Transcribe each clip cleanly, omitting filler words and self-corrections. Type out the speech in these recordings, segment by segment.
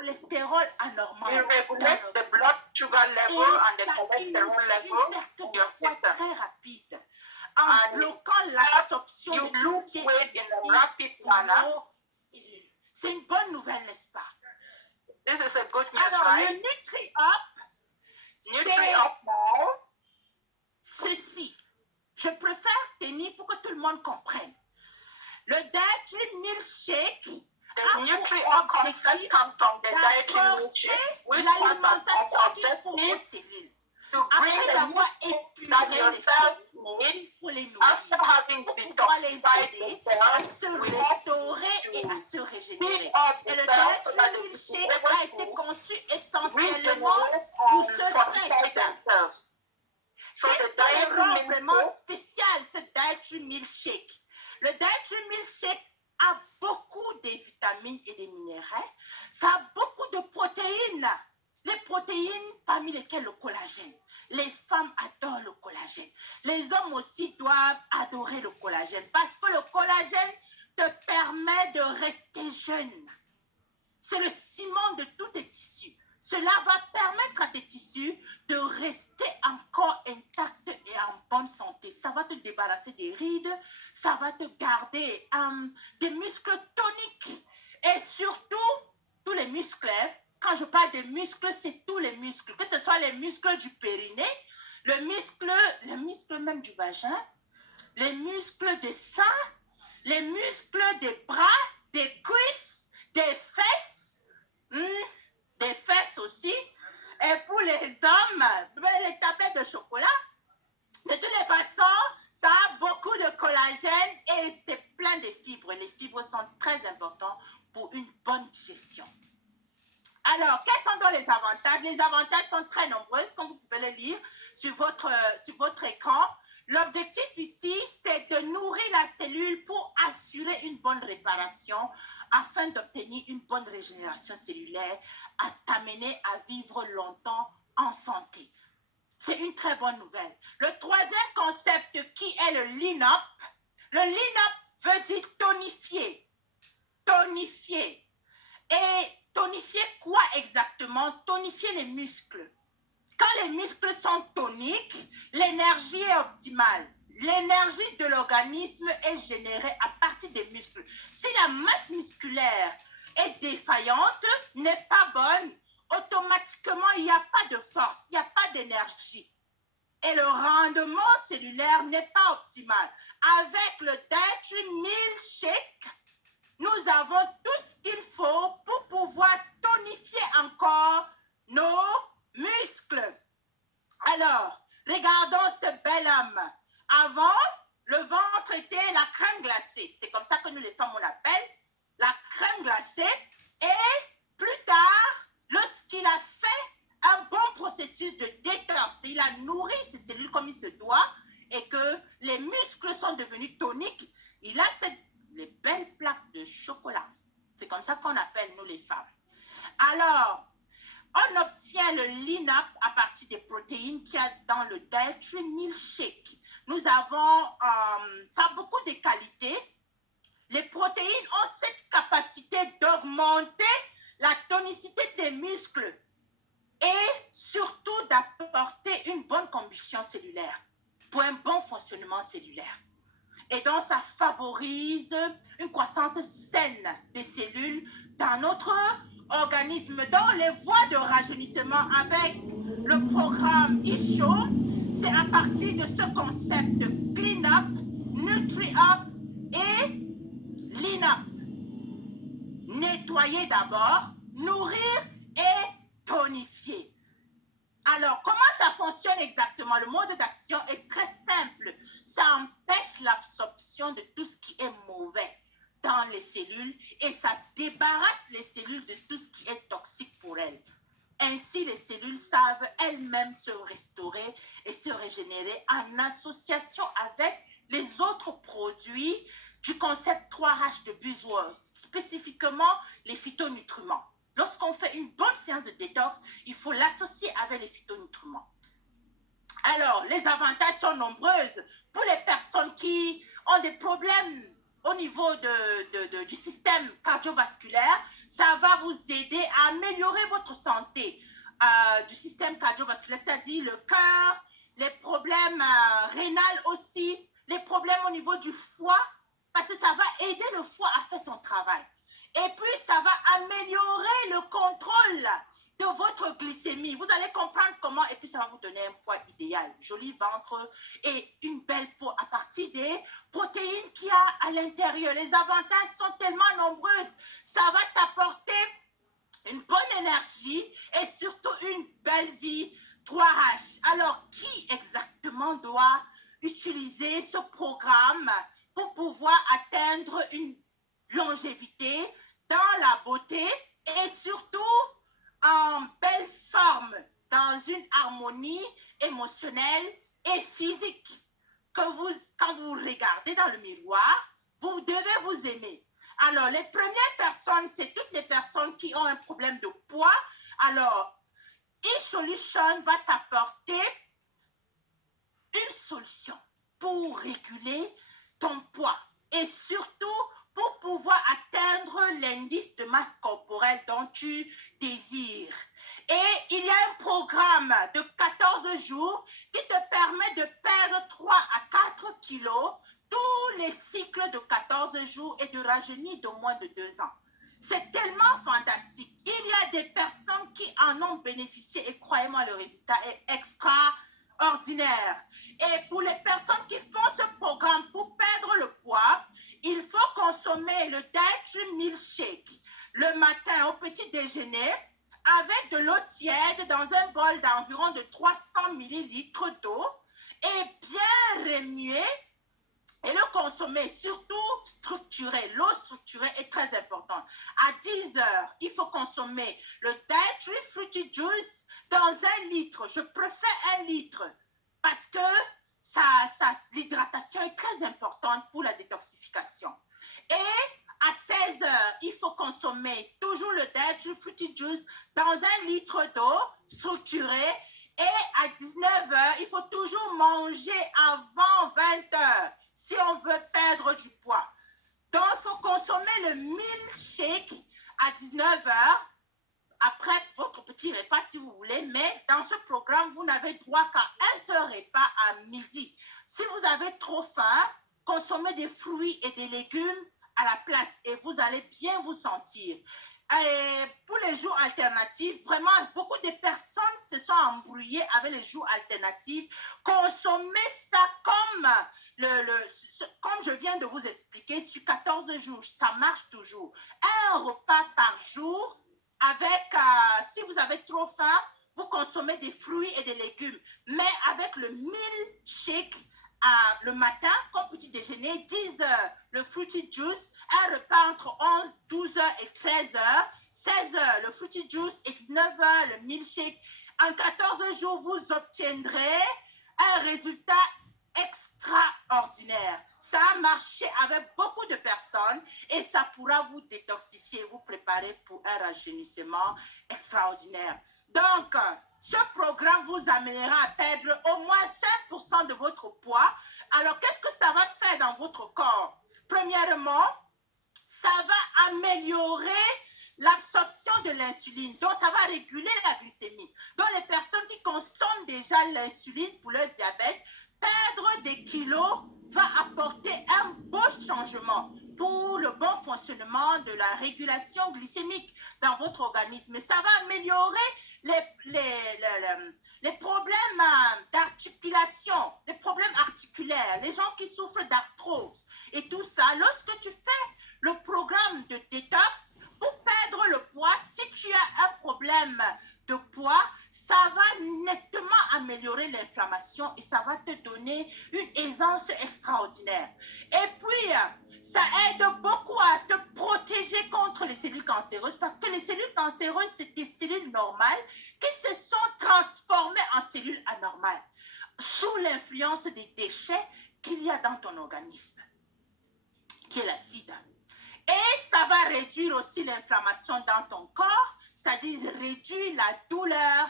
cholestérol It anormal. regulates the blood sugar level and the cholesterol level in your system. Très rapide. En And bloquant l'absorption you de tout lose ce qui est weight in a rapid manner. C'est une bonne nouvelle, n'est-ce pas? This is a good news, Alors, le right? Nutri-Up, Nutri-Up now. Ceci. Je préfère tenir pour que tout le monde comprenne. Le dietary milkshake The Nutri-Up concept comes from the dietary milkshake, which has an objective to bring the nutrients that your cells need after having detoxified the cells. We have to feed up the cells so that they will be able to regenerate and fortify themselves. So the dietary vraiment spécial, ce dietary milkshake. Le dietary milkshake a beaucoup de vitamines et de minéraux. Ça a beaucoup de protéines. Les protéines parmi lesquelles le collagène. Les femmes adorent le collagène. Les hommes aussi doivent adorer le collagène parce que le collagène te permet de rester jeune. C'est le ciment de tous tes tissus. Cela va permettre à tes tissus de rester encore intacts et en bonne santé. Ça va te débarrasser des rides, ça va te garder des muscles toniques. Et surtout, tous les muscles, quand je parle des muscles, c'est tous les muscles. Que ce soit les muscles du périnée, le muscle même du vagin, les muscles des seins, les muscles des bras, des cuisses, des fesses, des fesses aussi. Et pour les hommes, les tablettes de chocolat, de toutes les façons, ça a beaucoup de collagène et c'est plein de fibres. Les fibres sont très importantes pour une bonne digestion. Alors, quels sont donc les avantages? Les avantages sont très nombreux, comme vous pouvez les lire sur votre écran. L'objectif ici, c'est de nourrir la cellule pour assurer une bonne réparation afin d'obtenir une bonne régénération cellulaire, à t'amener à vivre longtemps en santé. C'est une très bonne nouvelle. Le troisième concept qui est le lean-up. Le lean-up veut dire tonifier. Tonifier. Et tonifier quoi exactement? Tonifier les muscles. Quand les muscles sont toniques, l'énergie est optimale. L'énergie de l'organisme est générée à partir des muscles. Si la masse musculaire est défaillante, n'est pas bonne, automatiquement, il n'y a pas de force, il n'y a pas d'énergie. Et le rendement cellulaire n'est pas optimal. Avec le dietary milkshake, nous avons tout ce qu'il faut pour pouvoir tonifier encore nos muscles. Alors, regardons ce bel homme. Avant, le ventre était la crème glacée. C'est comme ça que nous les femmes, on appelle la crème glacée. Et plus tard, lorsqu'il a fait un bon processus de détox, il a nourri ses cellules comme il se doit et que les muscles sont devenus toniques, il a les belles plaques de chocolat. C'est comme ça qu'on appelle nous les femmes. Alors, on obtient le lean-up à partir des protéines qu'il y a dans le dietary milkshake. Nous avons, ça a beaucoup de qualités. Les protéines ont cette capacité d'augmenter la tonicité des muscles et surtout d'apporter une bonne combustion cellulaire pour un bon fonctionnement cellulaire. Et donc, ça favorise une croissance saine des cellules dans notre organisme. Dans les voies de rajeunissement avec le programme eShow, c'est à partir de ce concept de Clean Up, Nutri Up et Lean Up. Nettoyer d'abord, nourrir et tonifier. Alors, comment ça fonctionne exactement? Le mode d'action est très simple. Ça empêche l'absorption de tout ce qui est mauvais dans les cellules et ça débarrasse les cellules de tout ce qui est toxique pour elles. Ainsi, les cellules savent elles-mêmes se restaurer et se régénérer en association avec les autres produits du concept 3H de Buzzwords, spécifiquement les phytonutriments. Lorsqu'on fait une bonne séance de détox, il faut l'associer avec les phytonutriments. Alors, les avantages sont nombreux pour les personnes qui ont des problèmes au niveau du système cardiovasculaire, ça va vous aider à améliorer votre santé du système cardiovasculaire, c'est-à-dire le cœur, les problèmes rénaux aussi, les problèmes au niveau du foie, parce que ça va aider le foie à faire son travail. Et puis, ça va améliorer le contrôle de votre glycémie. Vous allez comprendre comment, et puis ça va vous donner un poids idéal. Joli ventre et une belle peau à partir des protéines qu'il y a à l'intérieur. Les avantages sont tellement nombreux. Ça va t'apporter une bonne énergie et surtout une belle vie 3H. Alors, qui exactement doit utiliser ce programme pour pouvoir atteindre une longévité dans la beauté et surtout en belle forme, dans une harmonie émotionnelle et physique? Quand vous regardez dans le miroir, vous devez vous aimer. Alors, les premières personnes, c'est toutes les personnes qui ont un problème de poids. Alors, eSolution va t'apporter une solution pour réguler ton poids et surtout pour pouvoir atteindre l'indice de masse corporelle dont tu désires. Et il y a un programme de 14 jours qui te permet de perdre 3 à 4 kilos tous les cycles de 14 jours et de rajeunir de moins de 2 ans. C'est tellement fantastique. Il y a des personnes qui en ont bénéficié et croyez-moi, le résultat est extraordinaire. Et pour les personnes qui font ce programme pour perdre le poids, il faut consommer le Dietary Milkshake le matin au petit déjeuner avec de l'eau tiède dans un bol d'environ de 300 ml d'eau et bien remuer et le consommer, surtout structuré. L'eau structurée est très importante. À 10 heures, il faut consommer le Dietary Fruity Juice dans 1 litre. Je préfère 1 litre parce que l'hydratation est très importante pour la détoxification. Et à 16 heures, il faut consommer toujours le Dietary Fruity Juice dans 1 litre d'eau structurée. Et à 19 heures, il faut toujours manger avant 20 heures si on veut perdre du poids. Donc, il faut consommer le milkshake à 19 heures après votre petit repas si vous voulez, mais dans ce programme, vous n'avez droit qu'à un seul repas à midi. Si vous avez trop faim, consommez des fruits et des légumes à la place et vous allez bien vous sentir. Et pour les jours alternatifs, vraiment, beaucoup de personnes se sont embrouillées avec les jours alternatifs. Consommez ça comme je viens de vous expliquer, sur 14 jours, ça marche toujours. Un repas par jour avec, si vous avez trop faim, vous consommez des fruits et des légumes. Mais avec le milkshake, le matin, comme petit déjeuner, 10 heures, le fruity juice, un repas entre 11, 12 heures et 13 heures, 16 heures, le fruity juice et 19 heures, le milkshake. En 14 jours, vous obtiendrez un résultat extraordinaire. Ça a marché avec beaucoup de personnes et ça pourra vous détoxifier, vous préparer pour un rajeunissement extraordinaire. Donc, ce programme vous amènera à perdre au moins 5% de votre poids. Alors, qu'est-ce que ça va faire dans votre corps? Premièrement, ça va améliorer l'absorption de l'insuline. Donc, ça va réguler la glycémie. Donc, les personnes qui consomment déjà l'insuline pour leur diabète, perdre des kilos va apporter un beau changement pour le bon fonctionnement de la régulation glycémique dans votre organisme. Ça va améliorer les problèmes d'articulation, les problèmes articulaires, les gens qui souffrent d'arthrose et tout ça. Lorsque tu fais le programme de détox pour perdre le poids, si tu as un problème de poids, ça va nettement améliorer l'inflammation et ça va te donner une aisance extraordinaire. Et puis, ça aide beaucoup à te protéger contre les cellules cancéreuses parce que les cellules cancéreuses, c'est des cellules normales qui se sont transformées en cellules anormales sous l'influence des déchets qu'il y a dans ton organisme, qui est l'acide. Et ça va réduire aussi l'inflammation dans ton corps, c'est-à-dire réduire la douleur.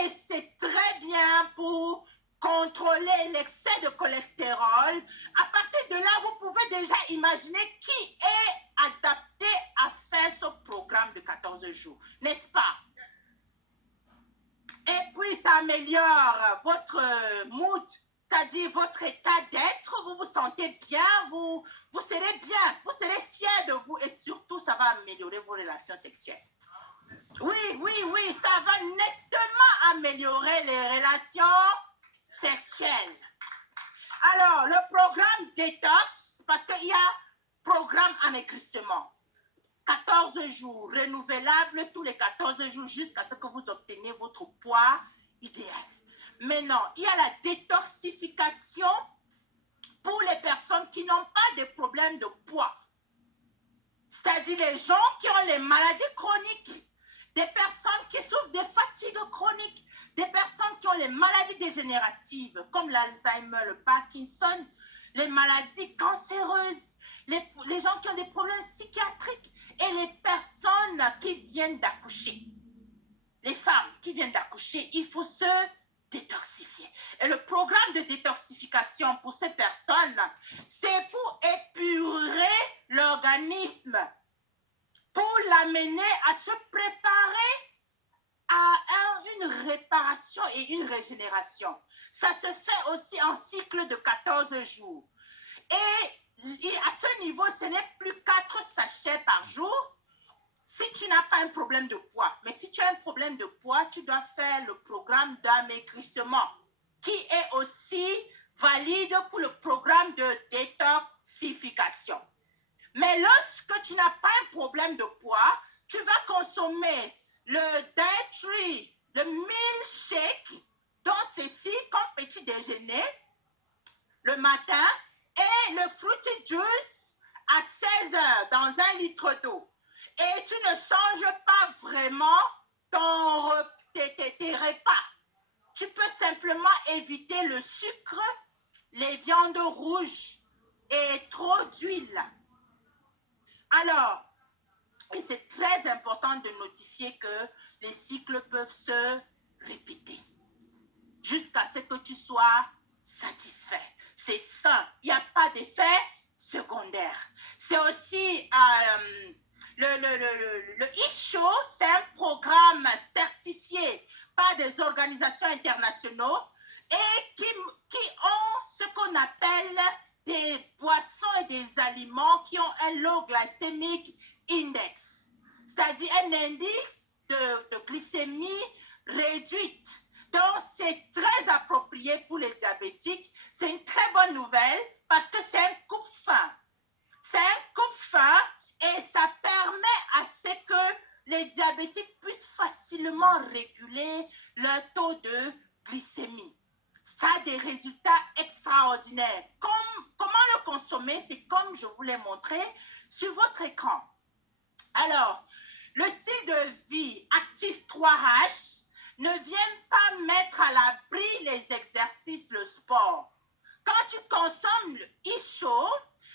Et c'est très bien pour contrôler l'excès de cholestérol. À partir de là, vous pouvez déjà imaginer qui est adapté à faire ce programme de 14 jours, n'est-ce pas? Et puis, ça améliore votre mood, c'est-à-dire votre état d'être. Vous vous sentez bien, vous serez bien, vous serez fier de vous et surtout, ça va améliorer vos relations sexuelles. Oui, ça va nettement améliorer les relations sexuelles. Alors, le programme détox, parce qu'il y a programme amaigrissement. 14 jours, renouvelable tous les 14 jours jusqu'à ce que vous obteniez votre poids idéal. Maintenant, il y a la détoxification pour les personnes qui n'ont pas de problème de poids. C'est-à-dire les gens qui ont les maladies chroniques, des personnes qui souffrent de fatigue chronique, des personnes qui ont les maladies dégénératives comme l'Alzheimer, le Parkinson, les maladies cancéreuses, les gens qui ont des problèmes psychiatriques et les personnes qui viennent d'accoucher. Les femmes qui viennent d'accoucher, il faut se détoxifier. Et le programme de détoxification pour ces personnes, c'est pour épurer l'organisme, pour l'amener à se préparer à une réparation et une régénération. Ça se fait aussi en cycle de 14 jours. Et à ce niveau, ce n'est plus 4 sachets par jour si tu n'as pas un problème de poids. Mais si tu as un problème de poids, tu dois faire le programme d'amaigrissement qui est aussi valide pour le programme de détoxification. Mais lorsque tu n'as pas un problème de poids, tu vas consommer le dietary, le milkshake, donc ceci comme petit déjeuner le matin et le fruity juice à 16 heures dans 1 litre d'eau. Et tu ne changes pas vraiment tes repas. Tu peux simplement éviter le sucre, les viandes rouges et trop d'huile. Alors, et c'est très important de notifier que les cycles peuvent se répéter jusqu'à ce que tu sois satisfait. C'est ça, il n'y a pas d'effet secondaire. C'est aussi le e-show, c'est un programme certifié par des organisations internationales et qui ont ce qu'on appelle des boissons et des aliments qui ont un low glycemic index, c'est-à-dire un indice de glycémie réduite. Donc, c'est très approprié pour les diabétiques. C'est une très bonne nouvelle parce que c'est un coupe-faim. C'est un coupe-faim et ça permet à ce que les diabétiques puissent facilement réguler leur taux de glycémie. Ça a des résultats extraordinaires. Comment le consommer? C'est comme je vous l'ai montré sur votre écran. Alors, le style de vie actif 3H ne viennent pas mettre à l'abri les exercices, le sport. Quand tu consommes le e-show,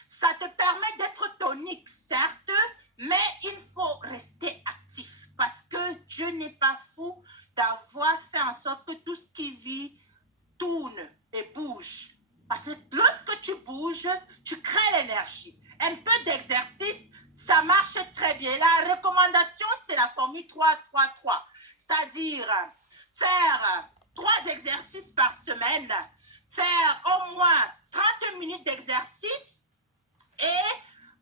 ça te permet d'être tonique, certes, mais il faut rester actif parce que Dieu n'est pas fou d'avoir fait en sorte que tout ce qui vit tourne et bouge. Parce que lorsque tu bouges, tu crées l'énergie. Un peu d'exercice, ça marche très bien. La recommandation, c'est la formule 3-3-3. C'est-à-dire faire 3 exercices par semaine, faire au moins 30 minutes d'exercice et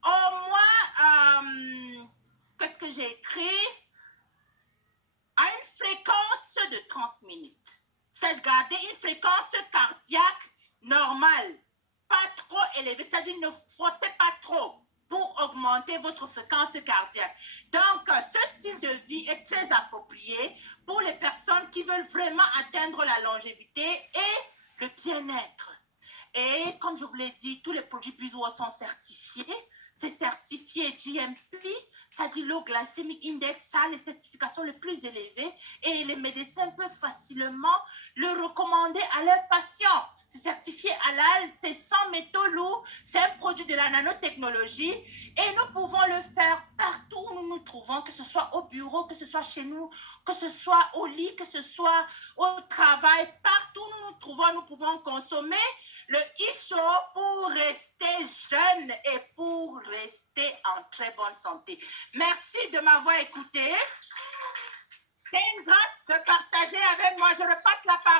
au moins, qu'est-ce que j'ai écrit? À une fréquence de 30 minutes. C'est garder une fréquence cardiaque normale, pas trop élevée, c'est-à-dire ne forcez pas trop pour augmenter votre fréquence cardiaque. Donc, ce style de vie est très approprié pour les personnes qui veulent vraiment atteindre la longévité et le bien-être. Et comme je vous l'ai dit, tous les produits Buzzword sont certifiés. C'est certifié GMP, Ça dit le glycemic index, ça a les certifications les plus élevées et les médecins peuvent facilement le recommander à leurs patients. C'est certifié halal, c'est sans métaux lourds, c'est un produit de la nanotechnologie et nous pouvons le faire partout où nous nous trouvons, que ce soit au bureau, que ce soit chez nous, que ce soit au lit, que ce soit au travail, partout où nous nous trouvons, nous pouvons consommer le ISO pour rester jeune et pour rester en très bonne santé. Merci de m'avoir écouté. C'est une grâce de partager avec moi. Je repasse la parole.